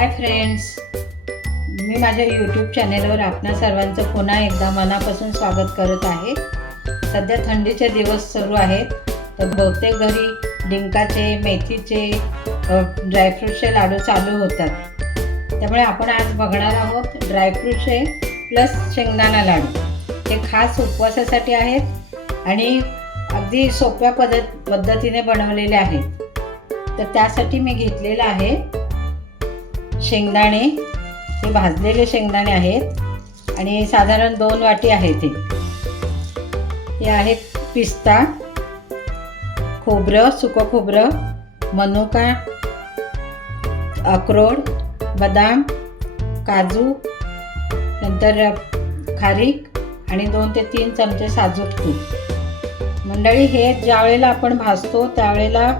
Hi friends, मी माझ्या YouTube चॅनेलवर आपणा सर्वांचं पुन्हा एकदा मनापासून स्वागत करत आहे. सध्या थंडीचे दिवस सुरू आहेत, तर बहुतेक घरी डिंकाचे, मेथीचे, ड्रायफ्रूटचे लाडू चालू होतात. त्यामुळे आपण आज बघणार आहोत ड्रायफ्रूटचे प्लस शेंगदाणा लाडू. हे खास उपवासासाठी आहेत आणि अगदी सोप्या पद्धतीने बनवलेले आहेत. तर त्यासाठी मी घेतलेलं आहे शेंगदाणे. हे भाजलेले शेंगदाणे आहेत आणि साधारण 2 वाटी आहेत. हे आहेत पिस्ता, खोबरं, सुकं खोबरं, मनुका, अक्रोड, बदाम, काजू, नंतर खारीक आणि 2 ते 3 चमचे साजूक तूप. मंडळी, हे ज्या वेळेला आपण भाजतो त्यावेळेला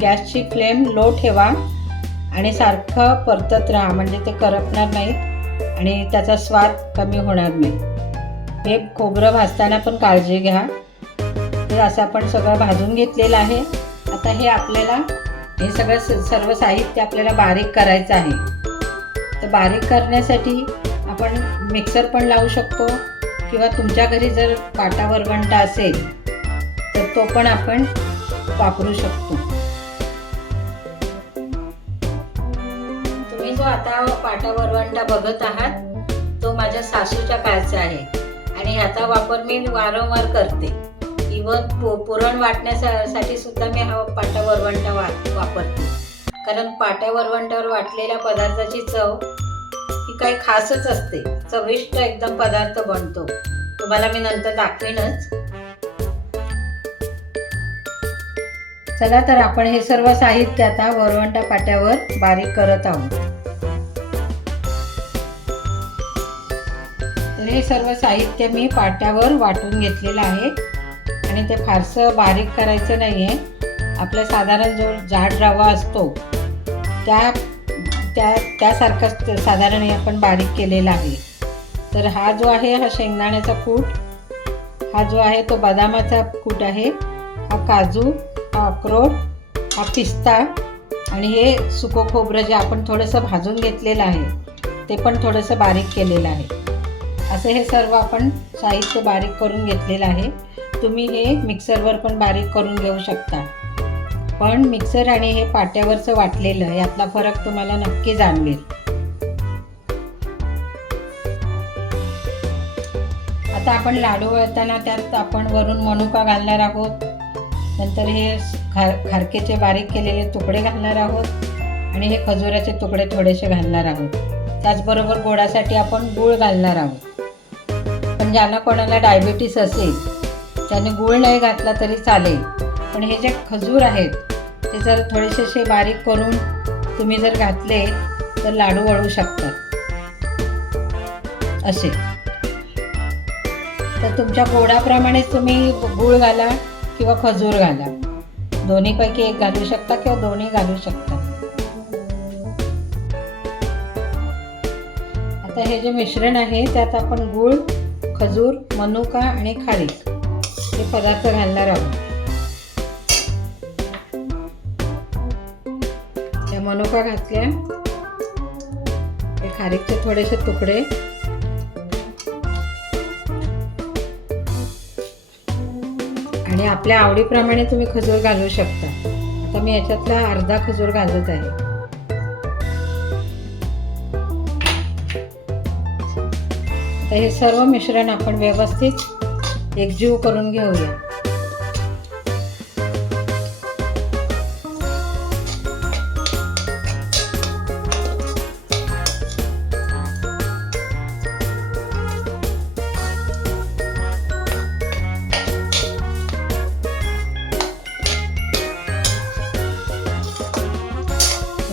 गॅसची फ्लेम लो ठेवा आणि सारखं परतत राहा, म्हणजे ते करपणार नाहीत आणि त्याचा स्वाद कमी होणार नाही. हे खोबरं भाजताना पण काळजी घ्या. हे असं आपण सगळं भाजून घेतलेलं आहे. आता हे आपल्याला हे सर्व साहित्य आपल्याला बारीक करायचं आहे. तर बारीक करण्यासाठी आपण मिक्सर पण लावू शकतो किंवा तुमच्या घरी जर पाटा वरवंटा असेल तर तो पण आपण वापरू शकतो. तुम्ही जो आता पाटा वरवंटा बघत आहात तो माझ्या सासूच्या काळचा आहे आणि ह्याचा वापर मी वारंवार करते. इव्हन पुरण वाटण्यासाठी सुद्धा मी हा पाटा वरवंटा वापरते. कारण पाट्या वरवंटावर वाटलेल्या पदार्थाची चव ही काही खासच असते. चविष्ट एकदम पदार्थ बनतो. तुम्हाला मी नंतर दाखवीनच. चला तर आपण हे सर्व साहित्य आता वरवंटा पाट्यावर बारीक करत आहोत. तर हे सर्व साहित्य मी पाट्यावर वाटून घेतलेलं आहे आणि ते फारसं बारीक करायचं नाही आहे. आपला साधारण जो जाड रवा असतो त्यासारखंच साधारण हे आपण बारीक केलेला आहे. तर हा जो आहे हा शेंगदाण्याचा कूट, हा जो आहे तो बदामाचा कूट आहे, हा काजू, हा अक्रोड, हा पिस्ता आणि हे सुकं खोबरं जे आपण थोडंसं भाजून घेतलेलं आहे ते पण थोडंसं बारीक केलेलं आहे. असं हे सर्व आपण साहित्य बारीक करून घेतलेलं आहे. तुम्ही हे मिक्सरवर पण बारीक करून घेऊ शकता, पण मिक्सर आणि हे पाट्यावरचं वाटलेलं यातला फरक तुम्हाला नक्की जाणवेल. आता आपण लाडू वळताना त्यात आपण वरून मनुका घालणार आहोत. नंतर हे खारकेचे बारीक केलेले तुकडे घालणार आहोत आणि हे खजुराचे तुकडे थोडेसे घालणार आहोत. त्याचबरोबर गोडासाठी आपण गूळ घालणार आहोत. पण ज्यांना कोणाला डायबिटीस असेल त्याने गूळ नाही घातला तरी चालेल, पण हे जे खजूर आहेत ते जर थोडेसे बारीक करून तुम्ही जर घातले तर लाडू वळू शकतात असे. तर तुमच्या गोडाप्रमाणेच तुम्ही गूळ घाला किंवा खजूर घाला. दोन्हीपैकी एक घालू शकता किंवा दोन्ही घालू शकता. आता हे जे मिश्रण आहे त्यात आपण गूळ, खजूर, मनुका आणि खारीक हे पदार्थ घालणार आहोत. त्या मनुका घातल्या, हे खारीकचे थोडेसे तुकडे आणि आपल्या आवडीप्रमाणे तुम्ही खजूर घालू शकता. आता मी याच्यातला अर्धा खजूर घालत आहे. आता हे सर्व मिश्रण आपण व्यवस्थित एकजीव करून घेऊया.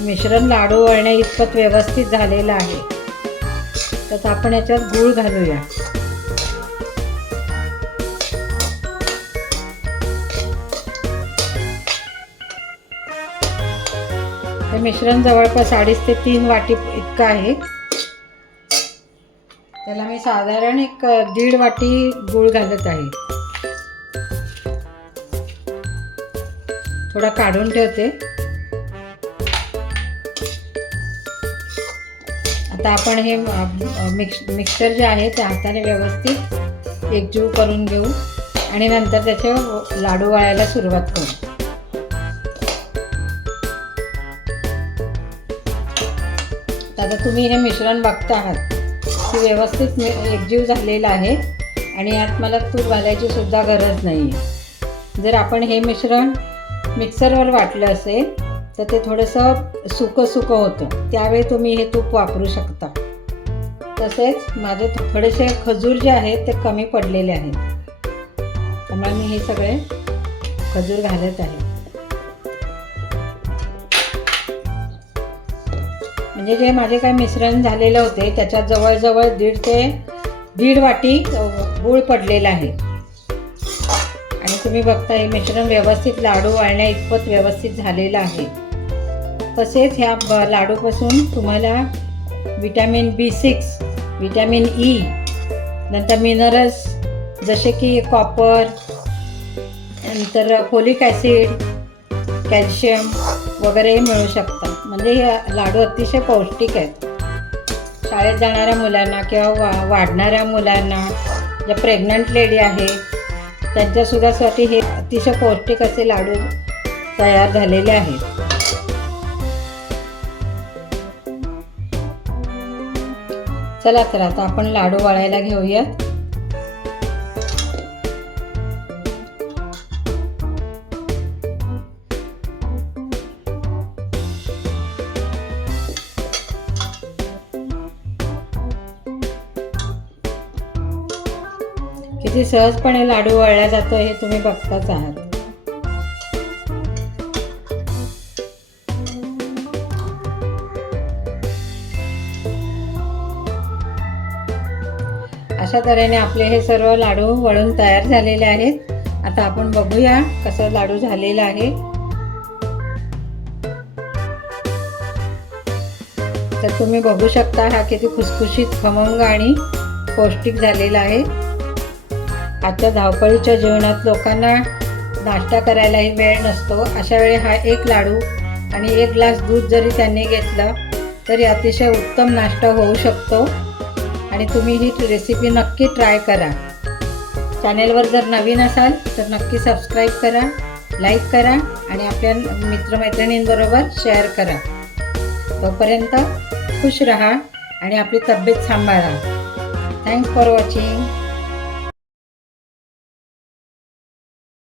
मिश्रण लाडू वळण्या इतपत व्यवस्थित झालेलं आहे. तर आपण याच्यात गूळ घालूया. हे मिश्रण जवळपास 2.5 ते 3 वाटी इतकं आहे. त्याला मी साधारण 1.5 वाटी गूळ घालत आहे. थोडा काढून ठेवते. आता आपण हे मिक्सचर जे आहे ते हाताने व्यवस्थित एकजीव करून घेऊ आणि नंतर त्याचे लाडू वळायला सुरुवात करू. आता तुम्ही हे मिश्रण बघता आहात की व्यवस्थित एकजीव झालेलं आहे आणि यात मला तूप घालायची सुद्धा गरज नाही आहे. जर आपण हे मिश्रण मिक्सरवर वाटलं असेल तर ते थोडंसं सुकं होतं, त्यावेळी तुम्ही हे तूप वापरू शकता. तसेच माझे थोडेसे खजूर जे आहेत ते कमी पडलेले आहेत, त्यामुळे मी हे सगळे खजूर घालत आहे. म्हणजे जे माझे काय मिश्रण झालेले होते त्याच्यात जवळजवळ 1.5 वाटी गूळ पडलेला आहे. आणि तुम्ही बघता हे मिश्रण व्यवस्थित लाडू वाळण्या इतपत व्यवस्थित झालेलं आहे. तसेच ह्या लाडूपासून तुम्हाला विटॅमिन B6, विटॅमिन E, नंतर मिनरल्स जसे की कॉपर, नंतर फोलिक ॲसिड, कॅल्शियम वगैरे मिळू शकतात. म्हणजे हे लाडू अतिशय पौष्टिक आहेत. शाळेत जाणाऱ्या मुलांना किंवा वाढणाऱ्या मुलांना, ज्या प्रेग्नंट लेडी आहे त्यांच्यासुद्धासाठी हे अतिशय पौष्टिक असे लाडू तयार झालेले आहेत. चला तर आता आपण लाडू वळायला घेऊयात. किती सहजपणे लाडू वळला जातो हे तुम्ही बघताच आहात. अशा तऱ्हेने आपले हे सर्व लाडू वळून तयार झालेले आहेत. आता आपण बघूया कसं लाडू झालेलं आहे. तर तुम्ही बघू शकता हा किती खुसखुशीत, खमंग आणि पौष्टिक झालेला आहे. आजच्या धावपळीच्या जीवनात लोकांना नाश्ता करायलाही वेळ नसतो. अशा वेळी हा एक लाडू आणि 1 ग्लास दूध जरी त्यांनी घेतलं तरी अतिशय उत्तम नाश्ता होऊ शकतो. आणि तुम्ही ही रेसिपी नक्की ट्राय करा. चॅनेलवर जर नवीन असाल तर नक्की सबस्क्राईब करा, लाईक करा आणि आपल्या मित्रमैत्रिणींबरोबर शेअर करा. तोपर्यंत खुश रहा आणि आपली तब्येत सांभाळा. Thanks for watching.